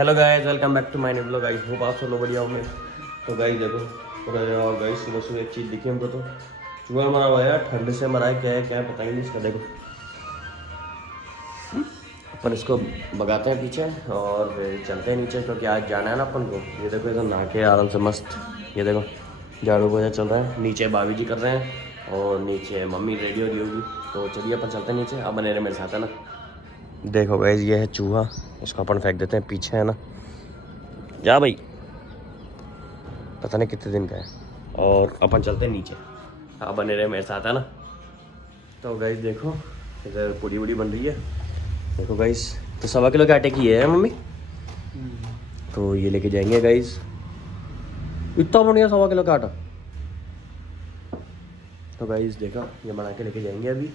Hello guys, welcome back to my new vlog. Guys hope आप सब लोग बढ़िया होंगे। तो गाइस देखो गाइस सुबह सुबह एक चीज़ दिखी हमको, तो चूहा मरा हुआ है यार, ठंड से मरा है, क्या है पता ही नहीं इसका। देखो अपन इसको भगाते हैं पीछे और फिर चलते हैं नीचे, क्योंकि आज जाना है ना अपन को। ये देखो इधर नहा के आराम से मस्त, ये देखो झाड़ू पोछा चल रहा है, नीचे भाभी जी कर रहे हैं और नीचे मम्मी रेडी हो रही होगी। तो चलिए अपन चलते हैं नीचे। अब बने रहे मेरे साथ है ना। देखो गाइस ये है चूहा, इसको अपन फेंक देते हैं पीछे है ना। जा भाई, पता नहीं कितने दिन का है। और अपन चलते हैं नीचे। आप बने रहे मेरे साथ है ना। तो गाइस देखो इधर पूड़ी वूड़ी बन रही है। देखो गाइस, तो 1.25 किलो के आटे की है मम्मी। तो ये लेके जाएंगे गाइस, इतना बढ़िया 1.25 किलो का आटा। तो गाइस देखा, ये बना के लेके जाएंगे अभी,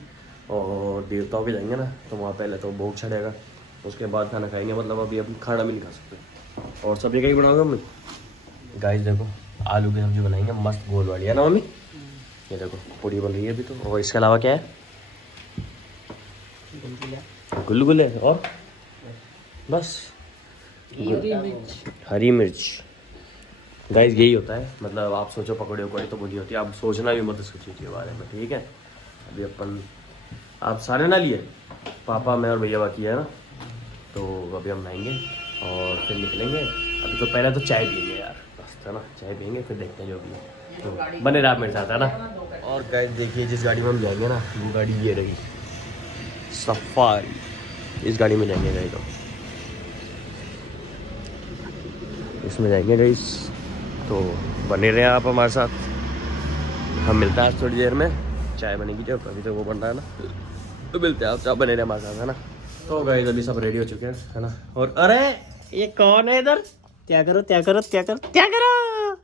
और देवताओं के जाएंगे ना, तो वहाँ पहले तो भोग चढ़ेगा, उसके बाद खाना खाएंगे। मतलब अभी हम खाना भी नहीं खा सकते। और सब्जी कहीं बनाओगे मम्मी? गाइस देखो आलू की सब्जी बनाएंगे मस्त गोल वाली है ना मम्मी। ये देखो पूड़ी बन रही है अभी तो। और इसके अलावा क्या है? गुलगुले और बस हरी मिर्च। गाइस यही होता है, मतलब आप सोचो पकौड़े वकौड़े तो बुरी होती है, आप सोचना भी मत सोचिए के बारे में, ठीक है। अभी अपन आप सारे ना लिए, पापा मैं और भैया बाकी है ना। तो अभी हम नहाएंगे और फिर निकलेंगे। अभी तो पहले तो चाय पियेंगे यार, बस है ना, चाय पियेंगे फिर देखते हैं जो भी है। तो बने रहा मेरे साथ है ना। और गाइस देखिए जिस गाड़ी में हम जाएंगे ना, वो गाड़ी ये रही सफारी, इस गाड़ी में जाएंगे गाइस। तो इसमें जाएंगे गाइस, तो बने रहे आप हमारे साथ। हम मिलते हैं आज थोड़ी देर में, चाय बनेगी जो अभी तो वो बन रहा है ना, तो मिलते हैं आप। बने रहे हमारे साथ है ना। तो गाइस अभी सब रेडी हो चुके हैं है ना। और अरे ये कौन है इधर? क्या करो क्या करो क्या करो क्या करो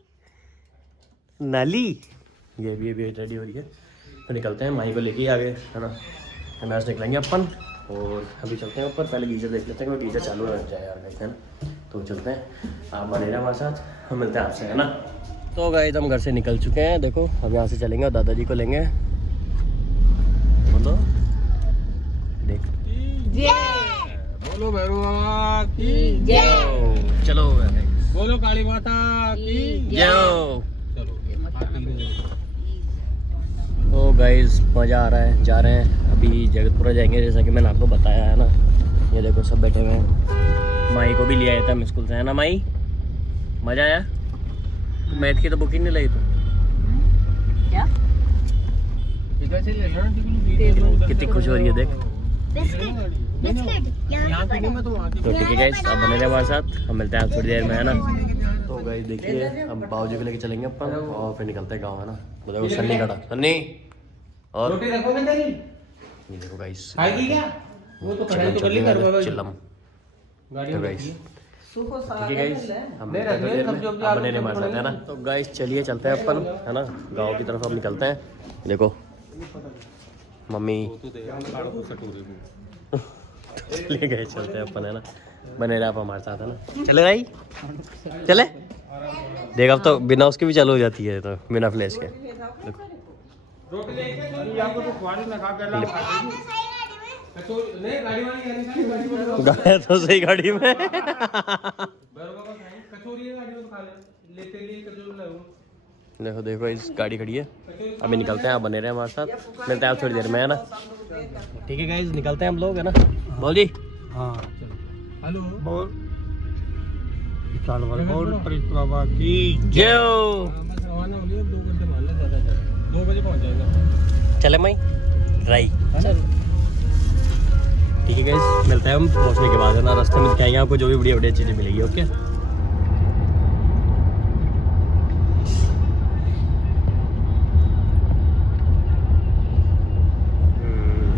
नाली। ये भी रेडी हो रही है, तो निकलते हैं। माई को लेके ही आगे है ना, मैच निकलेंगे अपन। और अभी चलते हैं ऊपर, पहले गीजर देख लेते हैं कि गीजर चालू हो जाए यार गाइस है ना। तो चलते हैं, आप बने रहे हमारे साथ, हम मिलते हैं आपसे है ना। तो गाइस हम घर से निकल चुके हैं, देखो अब यहाँ से चलेंगे और दादाजी को लेंगे। बोलो देख, बोलो भैरव बाबा की जय। चलो बोलो काली माता की जय। चलो तो गाइस मज़ा आ रहा है, जा रहे हैं अभी जगतपुरा जाएंगे, जैसा कि मैंने आपको बताया है ना। ये देखो सब बैठे हुए हैं। माई को भी ले आया था मैं स्कूल से है ना। माई मज़ा आया? मैथ की तो बुक ही नहीं लाई तो क्या? इधर से ले लो, कितनी खुश हो रही है देख। बिस्किट यहाँ पे नहीं, मैं तो वहाँ की। तो ठीक है गाइस, अब बने रहे हमारे साथ, हम मिलते हैं थोड़ी देर में है ना। तो गाइस देखिए हम बाबूजी को लेके चलेंगे अपन और फिर निकलते हैं गाँव है ना। तो देखो सन्नी खड़ा, सन्नी और रोटी रखोगे तेरी? ये देखो गाइस खाएगी क्या? वो तो कढ़ाई तो कर ली कर बाबा। चिल्लम। गाड़ी तो में गाइस सुखो ठीक है गाइस, हम नहीं, मिलते हैं थोड़ी देर में, सब्जी वब्जी आप बने आलू रहे हमारे साथ है ना। तो गाइस चलिए चलते हैं अपन है ना, गाँव की तरफ हम निकलते हैं। देखो मम्मी चले गए, चलते हैं अपन है ना। बने रहे आप हमारे साथ है ना। चले भाई चले। देख अब तो बिना उसके भी चालू हो जाती है, तो बिना फ्लैश के। देखो रोटी लेके आपको तो खुआरी ना खा के तो नहीं, गाड़ी वाली गए तो सही गाड़ी में। कचौरी है गाड़ी में, खा ले लेते लिए कचौरी लाओ। देखो देखो इस गाड़ी खड़ी है, अभी निकलते हैं। आप बने रहे हमारे साथ, मिलते हैं आप थोड़ी देर में है ना। ठीक है गाइस, निकलते हैं हम लोग है ना। बोल जी। हाँ चलो, हेलो बोल, बोल प्रीत बाबा की जय। बस रवाना हो लिया, 2 घंटे मान ले, ज़्यादा 2 बजे पहुँच जाएगा। चले मई ड्राई। ठीक है गाइस, मिलते हैं हम पहुंचने के बाद है ना। रास्ते में दिखाएंगे आपको जो भी बढ़िया बढ़िया चीज़ें मिलेगी। ओके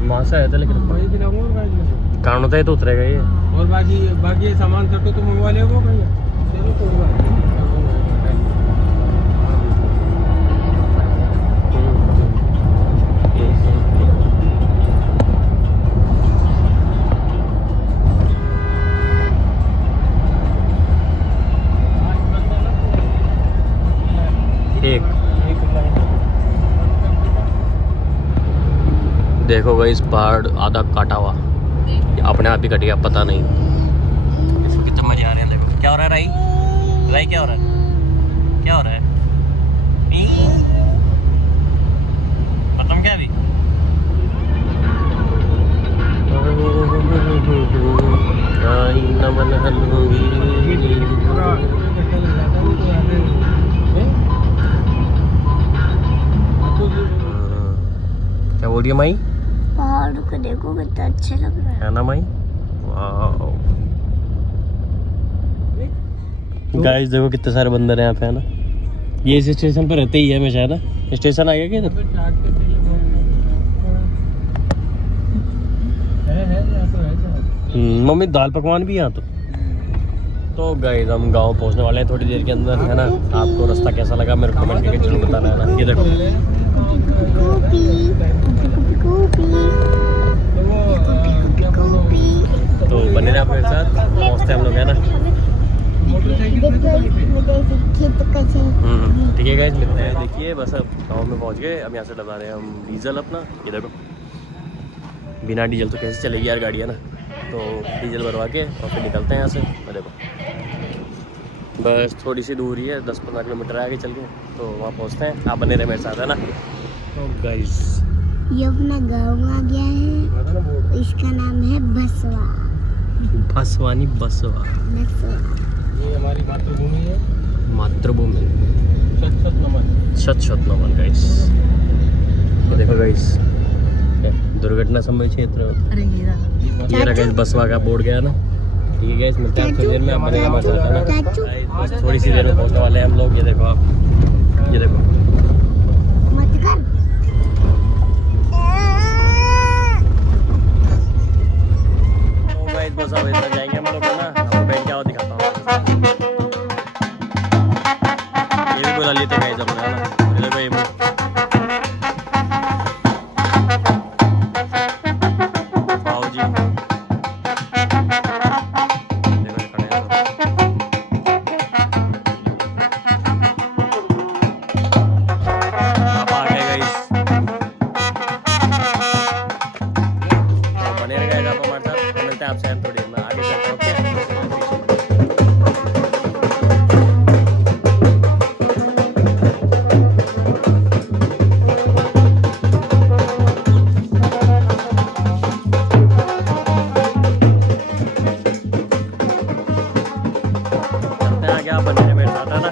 वहाँ से आया था, लेकिन वही भी लाऊंगा और गाड़ी में कारण होता है तो उतरेगा ये। और बाकी सामान सब तो मंगवा ले वो भैया। चलो कोई बात नहीं। देखो भाई इस पहाड़ आधा काटा हुआ, अपने आप ही कट गया, पता नहीं। इसमें कितना मजे आ रहे हैं देखो। क्या हो रहा है राई? राई क्या हो रहा है? क्या हो रहा है? खत्म क्या अभी? क्या बोल रही है माई? पहाड़ को देखो कितना अच्छा लग रहा है ना माई? गाइस देखो कितने सारे बंदर हैं यहाँ पे, है ना? ये इस स्टेशन पे रहते ही है हमेशा, है ना? स्टेशन आ गया क्या इधर? मम्मी दाल पकवान भी यहाँ तो गाइस हम गांव पहुँचने वाले हैं थोड़ी देर के अंदर, है ना? आपको रास्ता कैसा लगा मेरे कमेंट करके जरूर बताना, है ना? ये देखो तो बने रहे आप मेरे साथ, पहुँचते हैं हम लोग, है ना? ठीक है गाइस, मिलते हैं। देखिए बस अब गाँव में पहुँच गए, अब यहाँ से डलवा रहे हैं हम डीजल अपना। ये देखो बिना डीजल तो कैसे चलेगी यार गाड़ी, है ना? तो डीजल भरवा के और फिर निकलते हैं यहाँ से। मैं देखो बस थोड़ी सी दूरी है, 10-15 किलोमीटर आगे चल के तो वहाँ पहुँचते हैं। आप बने रहे मेरे साथ, है ना? तो गाइस ये अपना गाँव आ गया है, इसका नाम है बसवा। भसवानी बसवा, ये हमारी मातृभूमि है। मातृभूमि। शत शत नमन गाइस। ये देखो गाइस दुर्घटना संभव क्षेत्र ये रहा गाइस, बसवा का बोर्ड गया ना। ठीक है गाइस, मिलते हैं थोड़ी देर में। हमारे हमारे साथ, है ना? बस थोड़ी सी देर में पहुंचने वाले हैं हम लोग। ये देखो आप, ये देखो तो गाइस बस अब इधर जाएंगे हम लोग, है ना? आपको बैंक क्या दिखाता हूँ। ये भी बुला लेते गाइस अपने, है ना? ये देखो ये आपसे थोड़ी मैं आगे चलता हूँ आगे, आप बने मेरे साथ, है ना?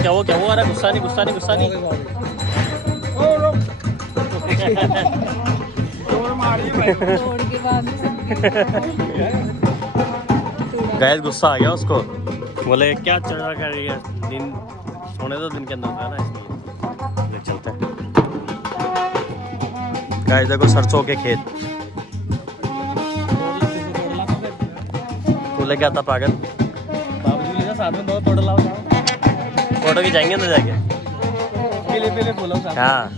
क्या हुआ? अरे गुस्सा नहीं गाइस गुस्सा आ गया उसको, बोले क्या चढ़ा कर रही है, दिन सोने दो, दिन के अंदर था ना, इसलिए चलते हैं। गाइस देखो सरसों के खेत, तू लेके आता पागल, बाबूजी ने साथ में दो तोड़ लाओ, फोटो की जाएंगे ना जाके पहले बोलो। हाँ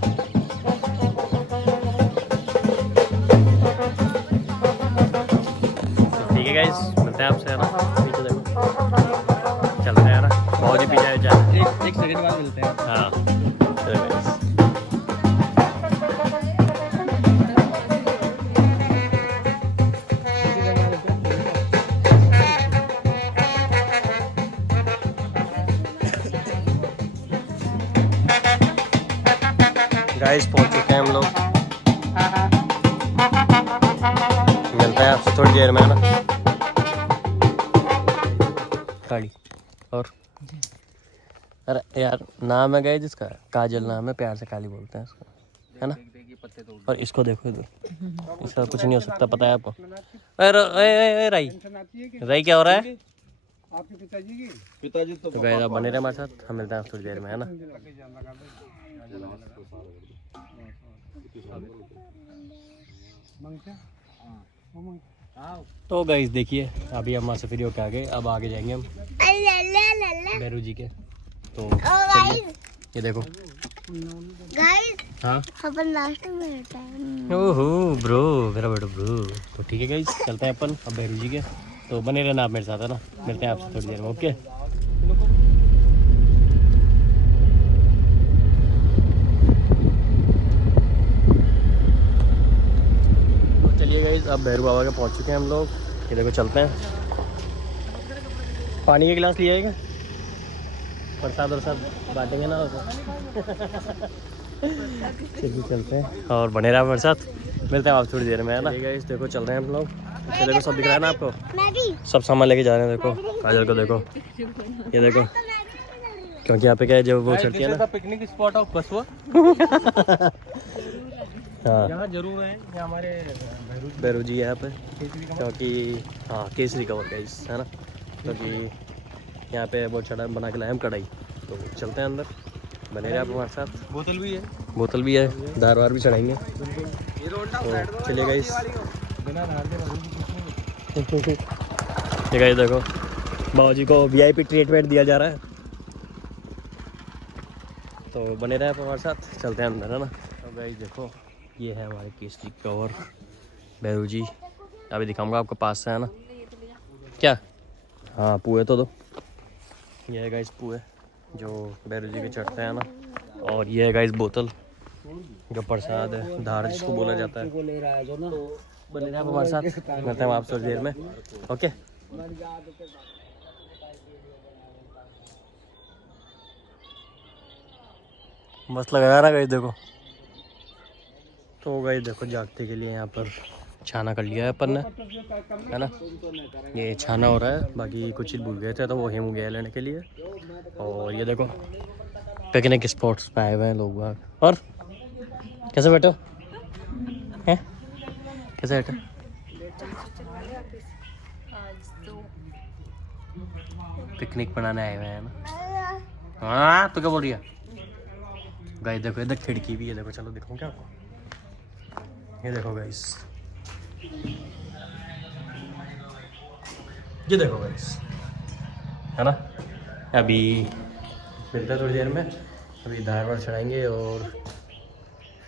ठीक है गाइस, मिलते हैं आपसे, है ना? नीचे देखो चलते हैं, है ना? बहुत ही पीछे जाए, एक सेकंड बाद मिलते हैं। हाँ चलो गाइस। गाइस पहुंच चुके हैं हम लोग, मिलते हैं आपसे थोड़ी देर में, है ना? गाड़ी और अरे यार नाम है गाइस जिसका काजल नाम है, प्यार से काली बोलते हैं इसको, है ना? पत्ते तोड़ और इसको देखो इधर, इसका कुछ नहीं हो सकता, पता है आपको। अरे राई राई क्या हो रहा है? आपके पिताजी की पिताजी तो तो गए बने रहे हमारे साथ, हम मिलते हैं थोड़ी देर में, है ना। तो गाइस देखिए, अभी हम वहाँ से फ्री होकर आ गए, अब आगे जाएंगे हम बैरू जी के। तो चलिए, ये देखो गाइस हाँ अपन लास्ट में बैठा है। ओहो ब्रो, मेरा बेटो ब्रो। तो ठीक है गाइस, चलते हैं अपन अब बैरू जी के। तो बने रहना आप मेरे साथ, है ना। मिलते हैं आपसे थोड़ी देर में, ओके। तो चलिए गाइस, अब भैरू बाबा के पहुंच चुके हैं हम लोग। ये देखो चलते हैं। पानी के गिलास लिया है क्या? प्रसाद वरसाद बांटेंगे ना उसको। चलिए चलते हैं और बने रहा हमारे साथ, मिलते हैं आप थोड़ी देर में, है ना। गाइस देखो चल रहे हैं हम लोग। ये देखो सब दिख रहा है ना आपको, मैं भी सब सामान लेके जा रहे हैं। देखो काजल को देखो, ये देखो, क्योंकि यहाँ पे क्या है, जब वो चढ़ती है ना पिकनिक स्पॉट ऑफ बसवा, हाँ यहाँ जरूर है। ये हमारे बैरू जी यहाँ पे, क्योंकि हाँ केसरी कवर गाइस, है ना। क्योंकि यहाँ पे वो चढ़ा बना के लाए हम कढ़ाई। तो चलते हैं अंदर, बने रहे आप हमारे साथ। बोतल भी है, बोतल भी है, धार वार भी चढ़ाएंगे। तो चलिए गाइस, बिना धार के ये गाइस देखो, बाबू जी को VIP ट्रीटमेंट दिया जा रहा है। तो बने रहे आप हमारे साथ, चलते हैं अंदर, है ना। तो गाइस देखो, ये है हमारे केसरी कवर बैरू जी। अभी दिखाऊंगा आपको पास से, है ना। क्या? हाँ पुए तो दो। ये है गाइस पुए जो बैरू जी के चढ़ते हैं ना। और ये है गाइस बोतल, जो प्रसाद है, धार जिसको बोला जाता है। तो बने रहे आप हमारे साथ, मिलते हैं आप थोड़ी देर में, ओके। मस्त लग रहा है ना गाइस देखो। तो गाइस देखो, जागते के लिए यहाँ पर छाना कर लिया है अपन ने, है ना। ये छाना हो रहा है, बाकी कुछ ही भूल गए थे तो वो हिम गया लेने के लिए। और ये देखो पिकनिक स्पॉट्स पे आए हुए हैं लोग बाग। और कैसे बैठे हो हैं? कैसे बैठे? पिकनिक बनाने आए हुए हैं ना। हाँ तो क्या बोल रही है गाइस? देखो इधर खिड़की भी है, देखो चलो दिखाऊं क्या आपको। ये देखो गाइस, ये देखो गाइस, है ना। अभी मिलता है थोड़ी देर में, अभी धार वार चढ़ाएंगे और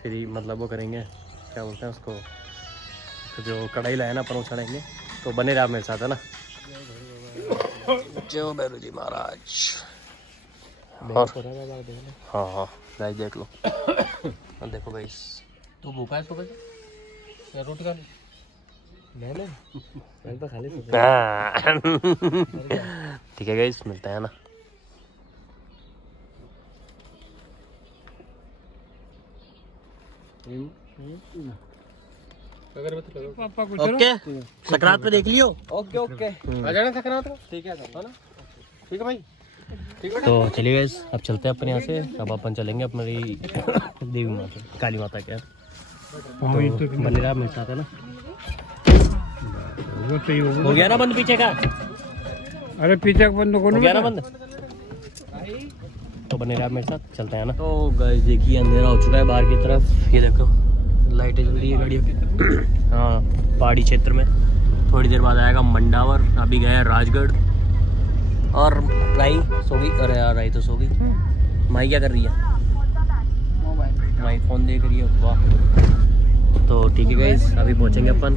फिर ही मतलब वो करेंगे, क्या बोलते हैं उसको, तो जो कढ़ाई लाए ना अपन वो चढ़ाएंगे। तो बने रहा मेरे साथ, है ना। जय बैरू जी महाराज। और हाँ हाँ गाइस देख लो। और देखो गाइस, तू भूखा है सुबह से? रोटी खा ली? मैं तो खा ली। ठीक है गाइस, मिलता है ना। पापा कुछ ओके, सकरात पे देख लियो। ओके ओके आ जाना सकरात को, ठीक है ना? ठीक है भाई, ठीक है। तो चलिए गाइस, अब चलते हैं अपन यहाँ से। अब अपन चलेंगे अपनी देवी माता, काली माता के। तो बने रहा मेरे साथ, है ना। वो सही हो गया ना बंद पीछे का? अरे पीछे बंद हो गया ना बंद? तो बने रहा मेरे साथ, चलते हैं ना। तो गाइस देखिए, अंधेरा हो चुका है बाहर की तरफ। ये देखो लाइटें जल रही है गाड़ियों की। हाँ पहाड़ी क्षेत्र में थोड़ी देर बाद आएगा मंडावर। अभी गया राजगढ़। और राई सो गई। अरे यार राई तो सो गई। माई क्या कर रही है? माई फ़ोन देख रही है। वाह। तो ठीक है गाइस, अभी पहुंचेंगे अपन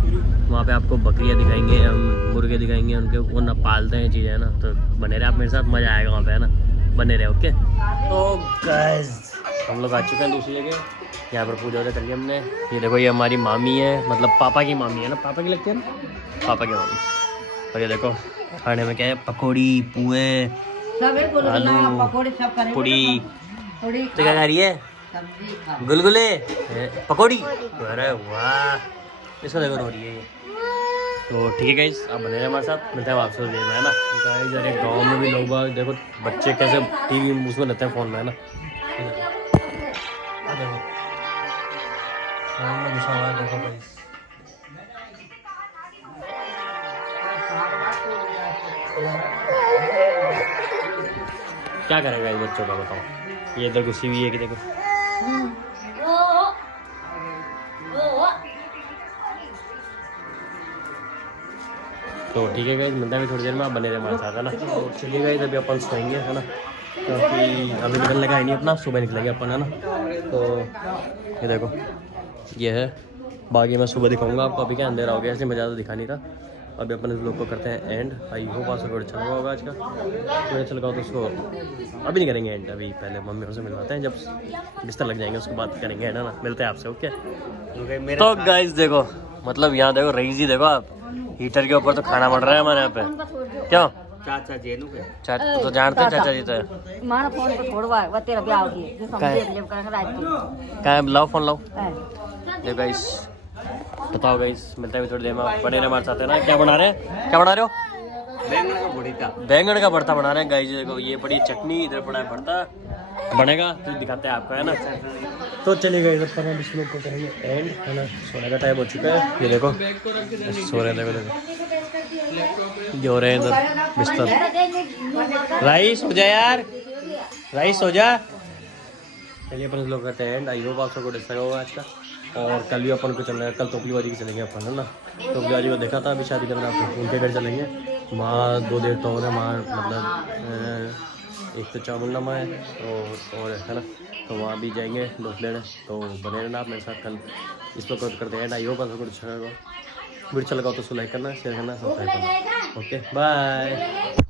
वहाँ पे। आपको बकरियाँ दिखाएंगे, हम मुर्गे दिखाएंगे, उनके वो ना पालते हैं चीज़ें, है ना। तो बने रहे आप मेरे साथ, मज़ा आएगा वहाँ पे, है ना। बने रहे ओके। तो गाइस हम लोग आ चुके हैं दूसरी जगह। यहाँ पर पूजा वूजा करी हमने। ये देखो, ये हमारी मामी है, मतलब पापा की मामी है ना। पापा की लगती है ना, पापा की मामी। और ये देखो खाने में क्या है, पकौड़ी, पुए, आलू पूड़ी। तो क्या खा रही है? गुलगुले, पकौड़ी। अरे वाह, इसको देखो रो रही है ये। तो ठीक है गाइस, आप बने रहे हमारे साथ, मिलते हैं आपसे देर में, है ना। गाइस अरे गाँव में भी लोग बाग देखो, बच्चे कैसे TV उसमें रहते हैं, फ़ोन में, है ना। घुसा हुआ है, देखो गाइस। क्या करेगा ये बच्चों का बताओ। ये इधर घुसी हुई है कि देखो। तो ठीक है गाइस, मिलता है थोड़ी देर में, आप बने रहे हमारे साथ है ना। तो चलिए गाइस, अभी अपन सोएंगे है ना, क्योंकि अभी निकलने का है नहीं अपना, सुबह निकलेंगे अपन है ना। तो ये देखो, ये है बाकी मैं सुबह दिखाऊंगा आपको। अभी क्या अंधेरा हो गया, इसलिए मैं ज़्यादा दिखा नहीं था। अभी अपन इस ब्लॉग को करते हैं एंड। आई होप आप सबको अच्छा लगा होगा आज का। तो अच्छा लगा तो उसको अभी नहीं करेंगे एंड, अभी पहले मम्मी से मिलवाते हैं, जब बिस्तर लग जाएंगे उसके बाद करेंगे है ना। मिलते हैं आपसे, ओके। तो गाइस देखो, मतलब यहाँ देखो रईस जी, देखो आप, हीटर के ऊपर तो खाना बन रहा है हमारे यहाँ पे। क्यों चाचा जेनू के चाचा तो जानते हैं चाचा जी तो मारा फोन पे छोड़वा है, वो तेरा ब्याह हो गया जो समझे ले कर रात को क्या लाओ फोन लाओ। है। देखो गाइस, बताओ गाइस, मिलता है थोड़ी देर में, बने रहे हमारे साथ है ना। क्या बना रहे हैं, क्या बना रहे हो? बैंगन का भुड़ीता, बैंगन का भरता बना रहे हैं गाइस। देखो ये पड़ी चटनी, इधर पड़ा है भरता, बनेगा तो दिखाते हैं आपको है ना। तो चलिए गाइस, अपन हम इस लोग को करेंगे एंड है ना। सोने का टाइम हो चुका है, ये देखो सो रहे हैं, देखो देखो ये हो रहे हैं इधर बिस्तर। राइस हो जा यार, राइस हो जा। चलिए अपन लोग करते हैं एंड। आई होप आप सबको अच्छा लगा होगा आज का। और कल भी अपन को चलना है, कल टोपलीबाजी की चलेंगे अपन है ना। टोपलीबाजी को देखा था अभी शादी करना, आपको उनके घर चलेंगे। वहाँ 2 देवता हो रहे हैं, वहाँ मतलब एक तो चामुंडा माँ है और है ना, तो वहाँ भी जाएंगे दोस्त लेने। तो बने रहना आप मेरे साथ कल इस पर करते हैं। आई होप आप सबको अच्छा लगा, वीडियो अच्छा लगा तो लाइक करना, शेयर करना, सब्सक्राइब करना। Okay bye.